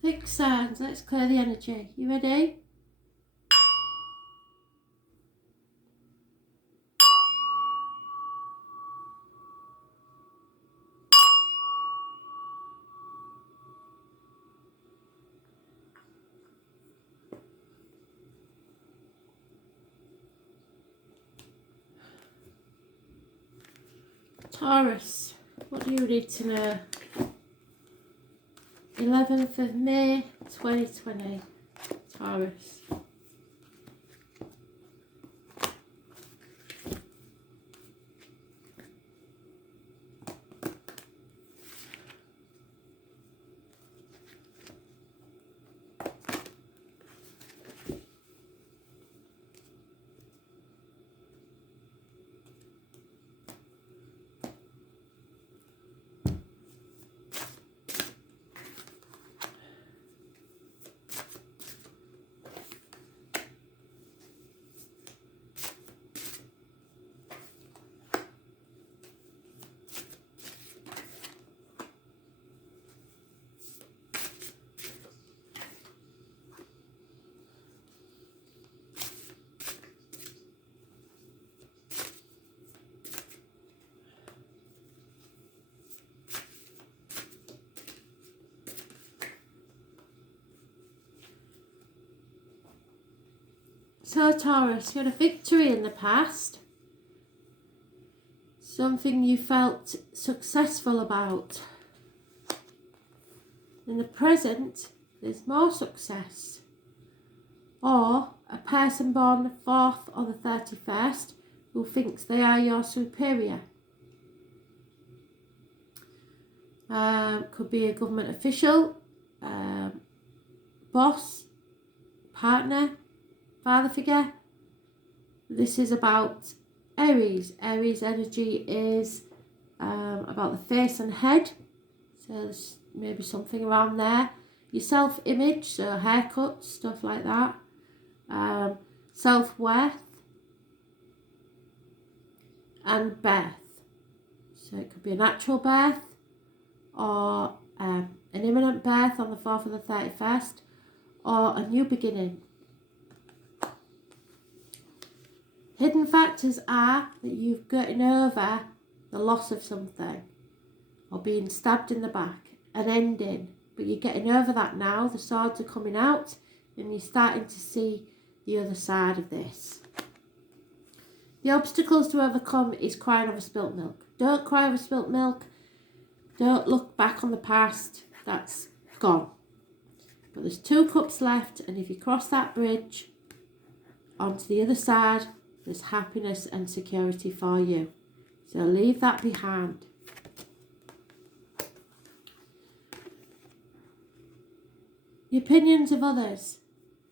Fixed signs, let's clear the energy. You ready? Taurus, what do you need to know? 11th of May 2020, Taurus. So Taurus, you had a victory in the past. Something you felt successful about. In the present, there's more success. Or a person born the 4th or the 31st who thinks they are your superior. Could be a government official, boss, partner, father figure. This is about Aries. Aries energy is about the face and head. So there's maybe something around there. Your self-image, so haircuts, stuff like that. Self-worth. And birth. So it could be a natural birth or an imminent birth on the 4th or the 31st or a new beginning. Hidden factors are that you've gotten over the loss of something or being stabbed in the back, an ending, but you're getting over that now. The swords are coming out and you're starting to see the other side of this. The obstacles to overcome is crying over spilt milk. Don't cry over spilt milk. Don't look back on the past. That's gone. But there's 2 cups left, and if you cross that bridge onto the other side, there's happiness and security for you. So leave that behind. The opinions of others.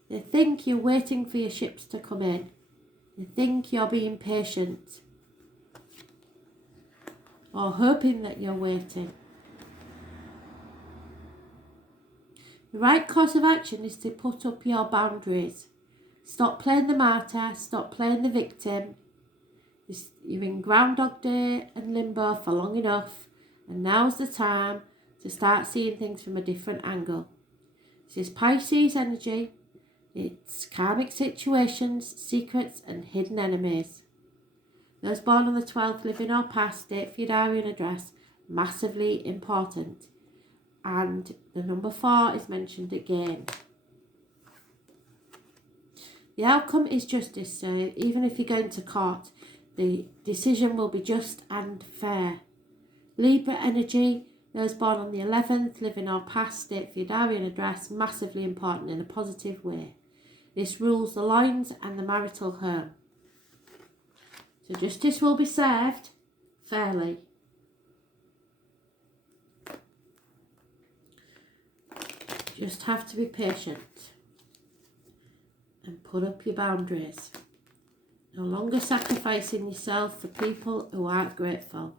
They think you're waiting for your ships to come in. They think you're being patient. Or hoping that you're waiting. The right course of action is to put up your boundaries. Stop playing the martyr, stop playing the victim. You're in Groundhog Day and limbo for long enough, and now's the time to start seeing things from a different angle. This is Pisces energy. It's karmic situations, secrets and hidden enemies. Those born on the 12th, living or past, date for your diary and address, massively important. And the number 4 is mentioned again. The outcome is justice, so even if you're going to court, the decision will be just and fair. Libra energy, those born on the 11th, living or past, date for your diary and address, massively important in a positive way. This rules the loins and the marital home. So justice will be served fairly. Just have to be patient. And put up your boundaries. No longer sacrificing yourself for people who aren't grateful.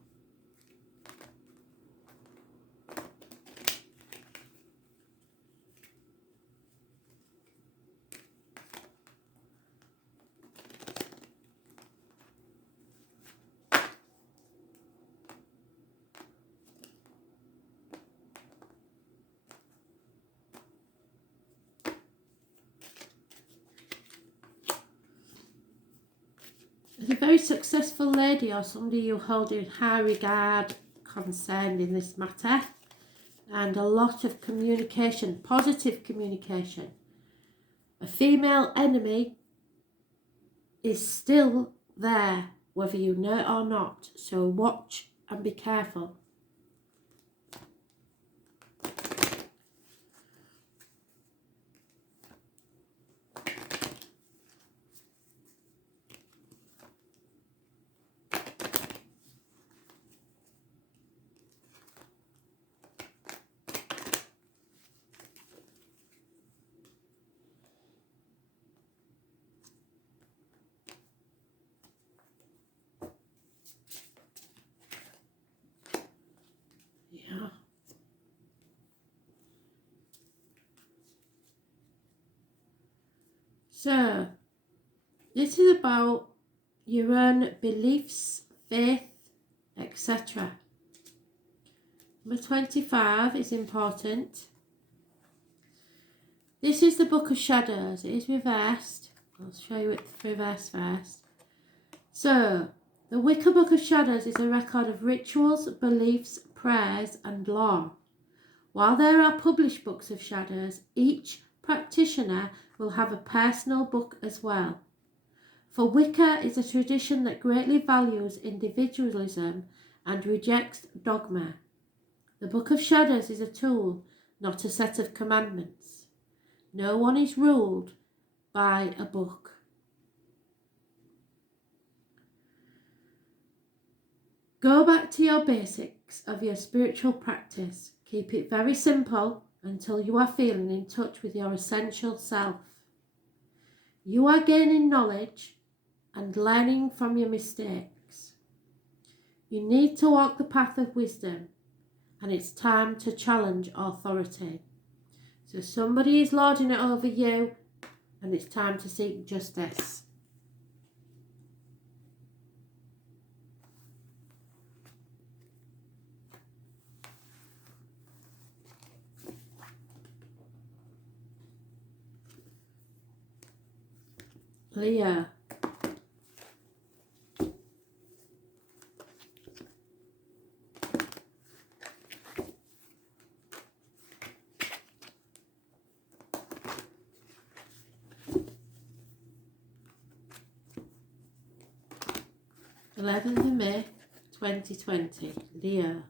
There's a very successful lady or somebody you hold in high regard concerned in this matter, and a lot of communication, positive communication. A female enemy is still there, whether you know it or not, so watch and be careful. Yeah. So, this is about your own beliefs, faith, etc. Number 25 is important. This is the Book of Shadows. It is reversed. I'll show you it reversed first. So, the Wicca Book of Shadows is a record of rituals, beliefs, prayers and law. While there are published books of shadows, each practitioner will have a personal book as well. For Wicca is a tradition that greatly values individualism and rejects dogma. The Book of Shadows is a tool, not a set of commandments. No one is ruled by a book. Go back to your basics of your spiritual practice. Keep it very simple until you are feeling in touch with your essential self. You are gaining knowledge and learning from your mistakes. You need to walk the path of wisdom, and it's time to challenge authority. So somebody is lording it over you, and it's time to seek justice. Leo. Eleventh of May 2020, Leo.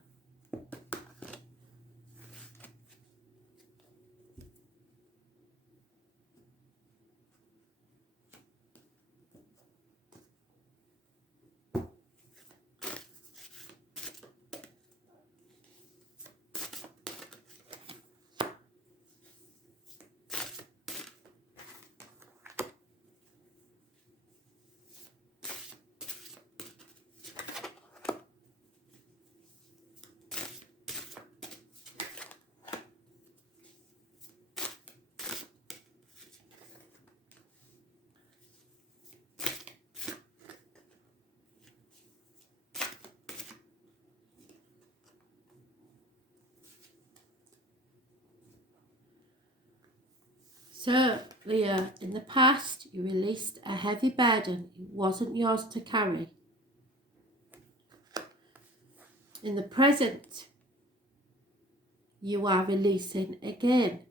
So, Leo, in the past, you released a heavy burden. It wasn't yours to carry. In the present, you are releasing again.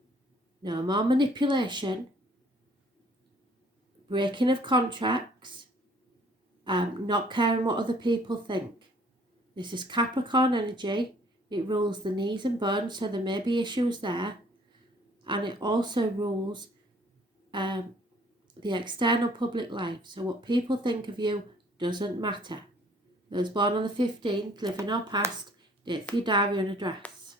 No more manipulation, breaking of contracts, not caring what other people think. This is Capricorn energy. It rules the knees and bones, so there may be issues there. And it also rules the external public life. So what people think of you doesn't matter. Those born on the 15th, living or past, date for your diary and address.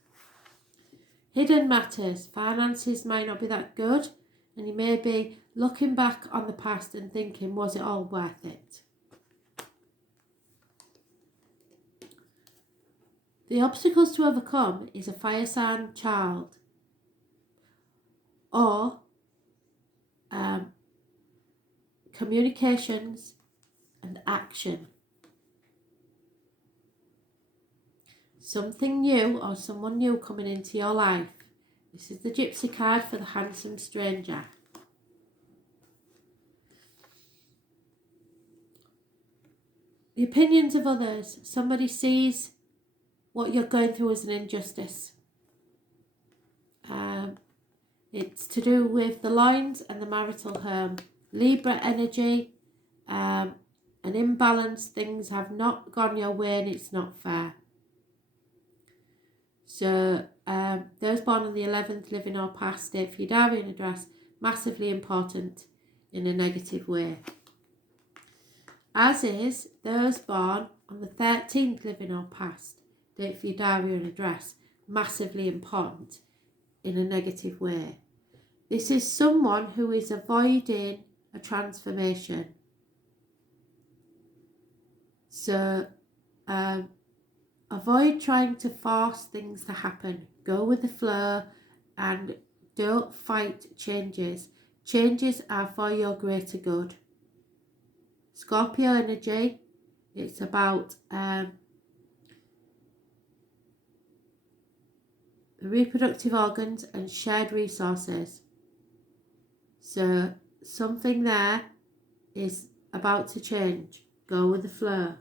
Hidden matters. Finances might not be that good, and you may be looking back on the past and thinking, was it all worth it? The obstacles to overcome is a fire sign child, or communications and action. Something new or someone new coming into your life. This is the Gypsy card for the handsome stranger. opinions of others. Somebody sees what you're going through as an injustice. It's to do with the lines and the marital home. Libra energy, an imbalance, things have not gone your way and it's not fair. So those born on the 11th, living or past, date for your diary and address, massively important in a negative way. As is those born on the 13th, living or past, date for your diary and address, massively important in a negative way. This is someone who is avoiding a transformation. So avoid trying to force things to happen. Go with the flow and don't fight changes. Changes are for your greater good. Scorpio energy, it's about the reproductive organs and shared resources. So something there is about to change. Go with the flow.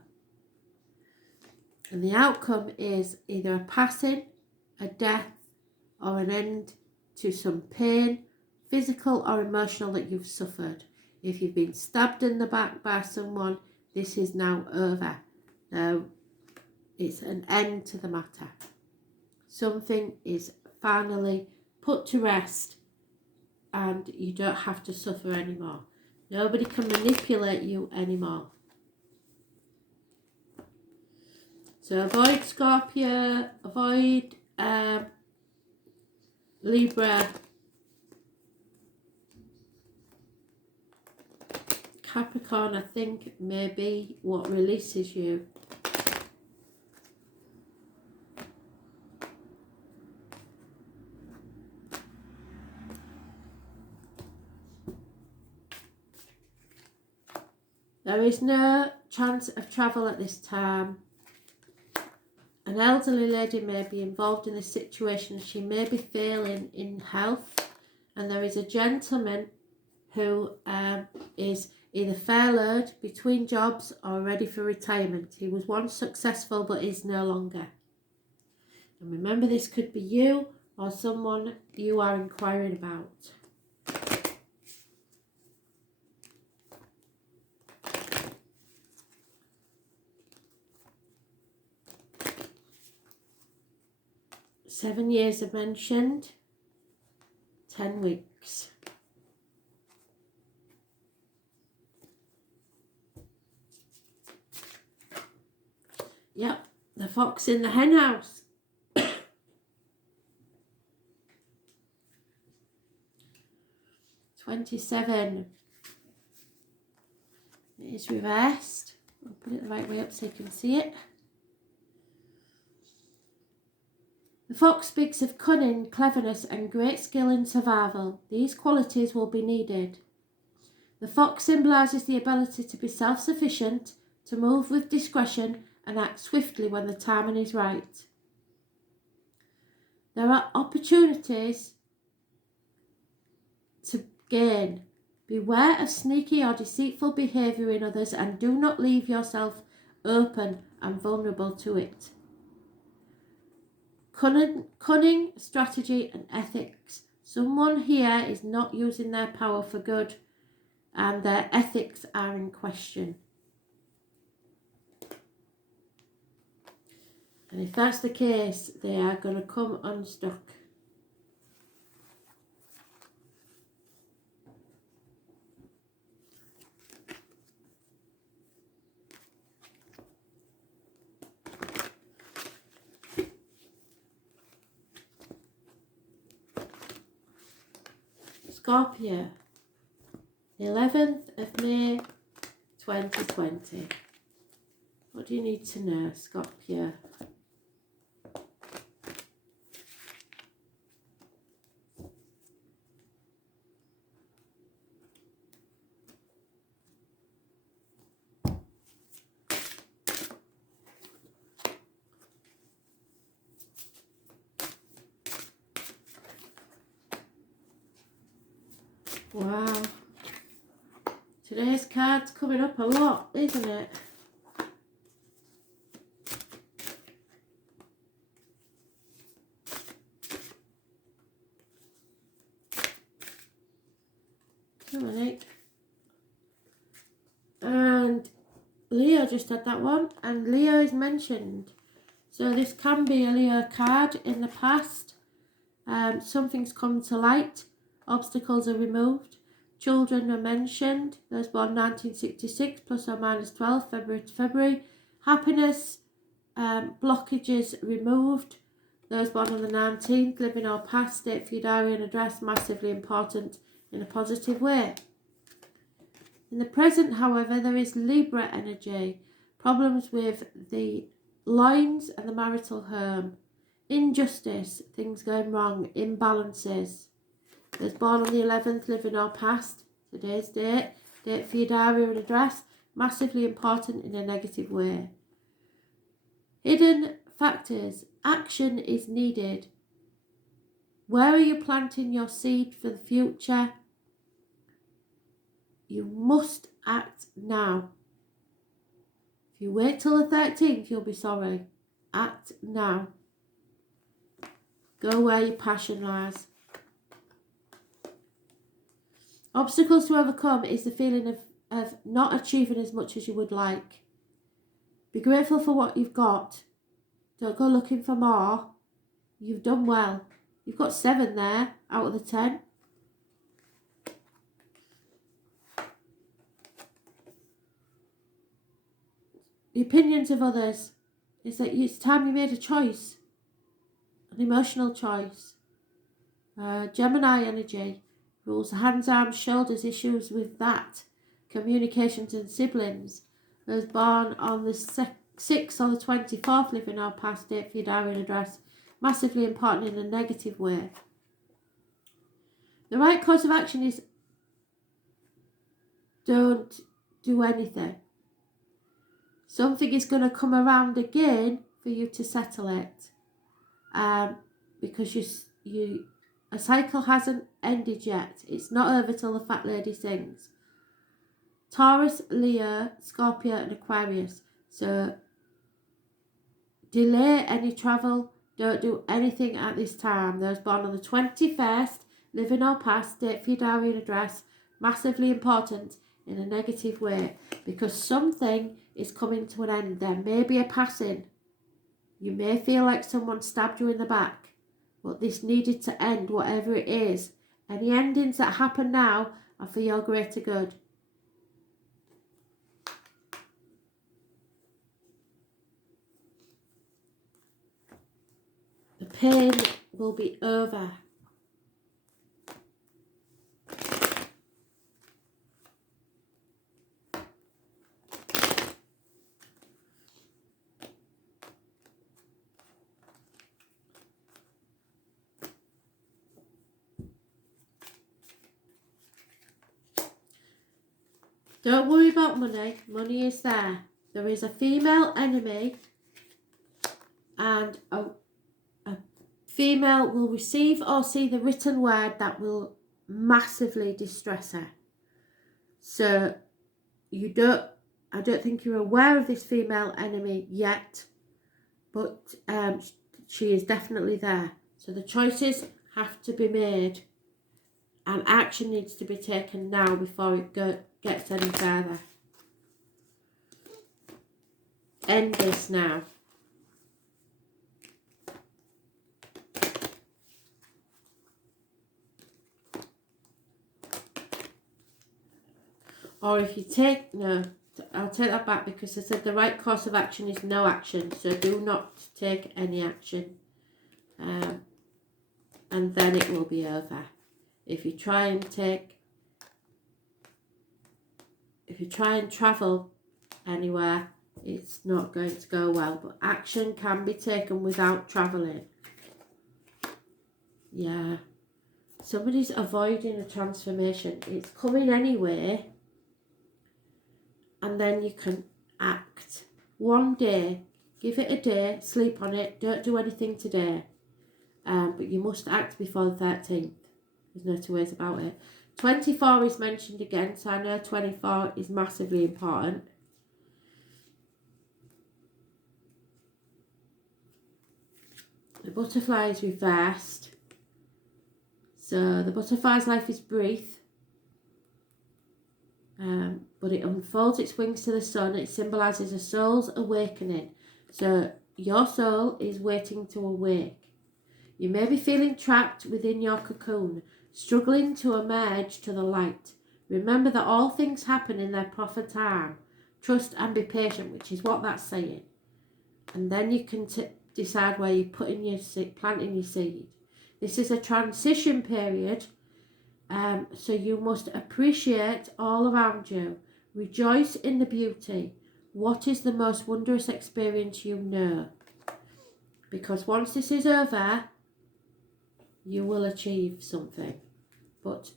And the outcome is either a passing, a death, or an end to some pain, physical or emotional, that you've suffered. If you've been stabbed in the back by someone, this is now over. Now, it's an end to the matter. Something is finally put to rest and you don't have to suffer anymore. Nobody can manipulate you anymore. So avoid Scorpio, avoid Libra, Capricorn, I think may be what releases you. There is no chance of travel at this time. An elderly lady may be involved in this situation. She may be failing in health. And there is a gentleman who is either furloughed, between jobs, or ready for retirement. He was once successful but is no longer. And remember, this could be you or someone you are inquiring about. Seven years are mentioned, 10 weeks. Yep, the fox in the hen house. 27. It is reversed. I'll put it the right way up so you can see it. The fox speaks of cunning, cleverness and great skill in survival. These qualities will be needed. The fox symbolises the ability to be self-sufficient, to move with discretion and act swiftly when the timing is right. There are opportunities to gain. Beware of sneaky or deceitful behaviour in others and do not leave yourself open and vulnerable to it. Cunning, strategy and ethics. Someone here is not using their power for good and their ethics are in question. And if that's the case, they are going to come unstuck. Scorpio, 11th of May 2020. What do you need to know, Scorpio? Wow. Today's card's coming up a lot, isn't it? Come on, Nick. And Leo just had that one, and Leo is mentioned. So this can be a Leo card in the past. Something's come to light. Obstacles are removed. Children are mentioned. Those born 1966 plus or minus 12, February to February. Happiness, blockages removed. Those born on the 19th, living or past, date for your diary and address, massively important in a positive way. In the present, however, there is Libra energy. Problems with the lines and the marital home. Injustice, things going wrong, imbalances. Those born on the 11th, living or past, today's date for your diary and address, massively important in a negative way. Hidden factors, action is needed. Where are you planting your seed for the future? You must act now. If you wait till the 13th, you'll be sorry. Act now. Go where your passion lies. Obstacles to overcome is the feeling of not achieving as much as you would like. Be grateful for what you've got. Don't go looking for more. You've done well. You've got 7 there out of the 10. The opinions of others is that it's time you made a choice. An emotional choice. Gemini energy rules the hands, arms, shoulders, issues with that. Communications and siblings. Those born on the 6th or the 24th, living or past, date for your diary and address. Massively important in a negative way. The right course of action is don't do anything. Something is going to come around again for you to settle it. Because a cycle hasn't ended yet. It's not over till the fat lady sings. Taurus, Leo, Scorpio and Aquarius. So delay any travel. Don't do anything at this time. Those born on the 21st, living or past, date for your diary and address. Massively important in a negative way. Because something is coming to an end. There may be a passing. You may feel like someone stabbed you in the back. But this needed to end, whatever it is. Any endings that happen now are for your greater good. The pain will be over. Don't worry about money. Money is there. There is a female enemy, and a female will receive or see the written word that will massively distress her. So I don't think you're aware of this female enemy yet, but she is definitely there. So the choices have to be made, and action needs to be taken now before it gets any further. End this now. Or if you take, no, I'll take that back because I said the right course of action is no action. So do not take any action. And then it will be over. If you try and travel anywhere, it's not going to go well. But action can be taken without travelling. Yeah. Somebody's avoiding a transformation. It's coming anyway. And then you can act. One day. Give it a day. Sleep on it. Don't do anything today. But you must act before the 13th. There's no two ways about it. 24 is mentioned again, so I know 24 is massively important. The butterfly is reversed. So the butterfly's life is brief. but it unfolds its wings to the sun. It symbolises a soul's awakening. So your soul is waiting to awake. You may be feeling trapped within your cocoon, struggling to emerge to the light. Remember that all things happen in their proper time. Trust and be patient, which is what that's saying. And then you can decide where you're putting your planting your seed. This is a transition period, so you must appreciate all around you. Rejoice in the beauty. What is the most wondrous experience you know? Because once this is over, you will achieve something. But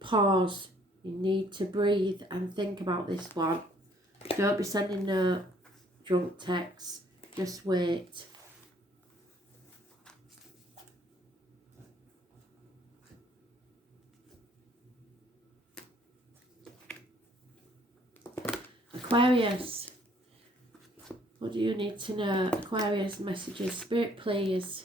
pause. You need to breathe and think about this one. Don't be sending no drunk texts. Just wait. Aquarius. What do you need to know? Aquarius messages. Spirit, please.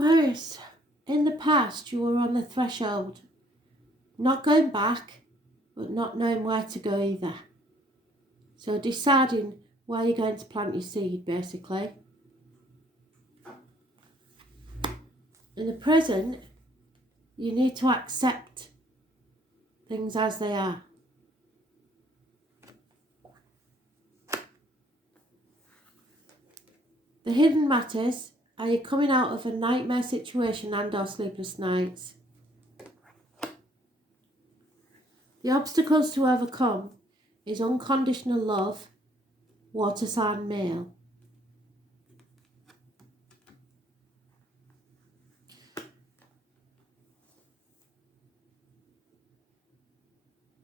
Aquarius, in the past you were on the threshold, not going back, but not knowing where to go either. So deciding where you're going to plant your seed, basically. In the present, you need to accept things as they are. The hidden matters. Are you coming out of a nightmare situation and or sleepless nights? The obstacles to overcome is unconditional love, water sign male.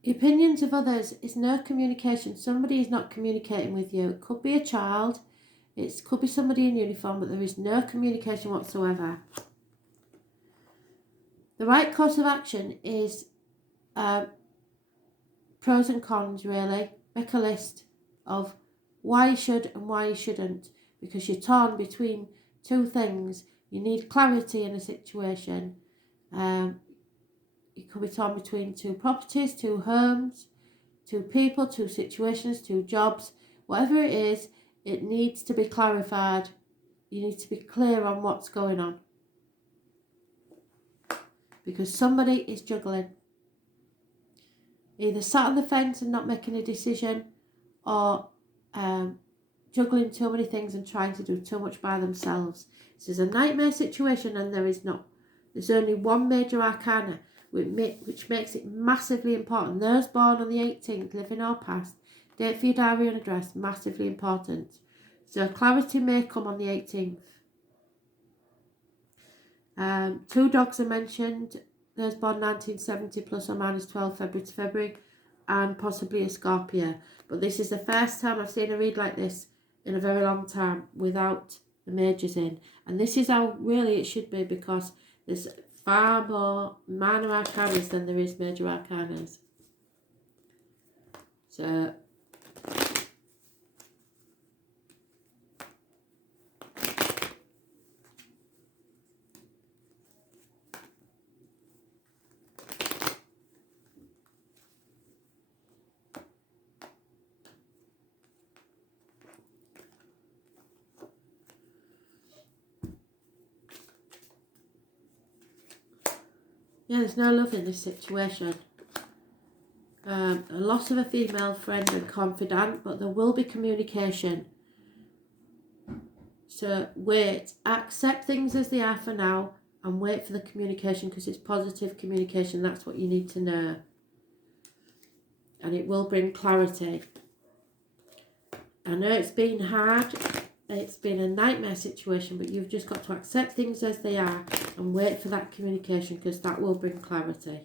The opinions of others is no communication. Somebody is not communicating with you. It could be a child. It could be somebody in uniform, but there is no communication whatsoever. The right course of action is pros and cons, really. Make a list of why you should and why you shouldn't, because you're torn between two things. You need clarity in a situation. You could be torn between two properties, two homes, two people, two situations, two jobs. Whatever it is, it needs to be clarified. You need to be clear on what's going on. Because somebody is juggling. Either sat on the fence and not making a decision, or juggling too many things and trying to do too much by themselves. This is a nightmare situation, and there is not. There's only one major arcana, which makes it massively important. Those born on the 18th, living or past, date for your diary and address, massively important. So clarity may come on the 18th. Two dogs are mentioned. Those born 1970 plus or minus 12 February to February, and possibly a Scorpio. But this is the first time I've seen a read like this in a very long time without the majors in. And this is how really it should be, because there's far more minor arcanas than there is major arcanas. So yeah, there's no love in this situation. A loss of a female friend and confidant, but there will be communication. So wait, accept things as they are for now and wait for the communication, because it's positive communication. That's what you need to know. And it will bring clarity. I know it's been hard. It's been a nightmare situation, but you've just got to accept things as they are and wait for that communication, because that will bring clarity.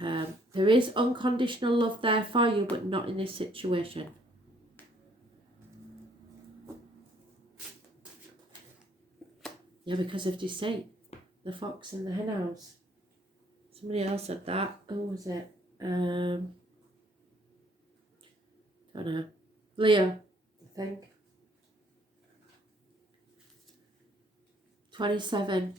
There is unconditional love there for you, but not in this situation. Yeah, because of deceit. The fox in the hen house. Somebody else said that. Who was it? Don't know. Leo, I think. 27.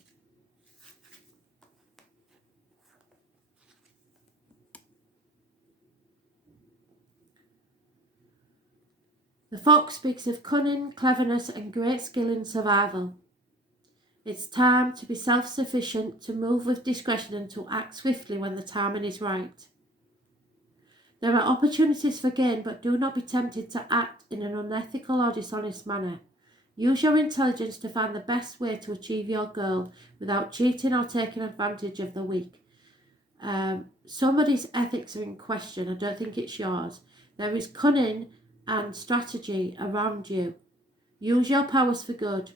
The fox speaks of cunning, cleverness, and great skill in survival. It's time to be self-sufficient, to move with discretion, and to act swiftly when the timing is right. There are opportunities for gain, but do not be tempted to act in an unethical or dishonest manner. Use your intelligence to find the best way to achieve your goal without cheating or taking advantage of the weak. Somebody's ethics are in question. I don't think it's yours. There is cunning and strategy around you. Use your powers for good.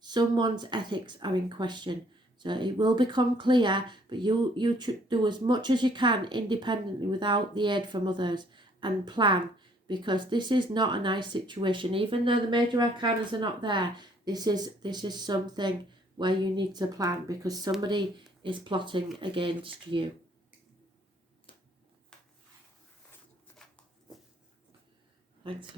Someone's ethics are in question. So it will become clear, but you do as much as you can independently without the aid from others, and plan, because this is not a nice situation. Even though the major arcanas are not there, this is something where you need to plan, because somebody is plotting against you. Thanks.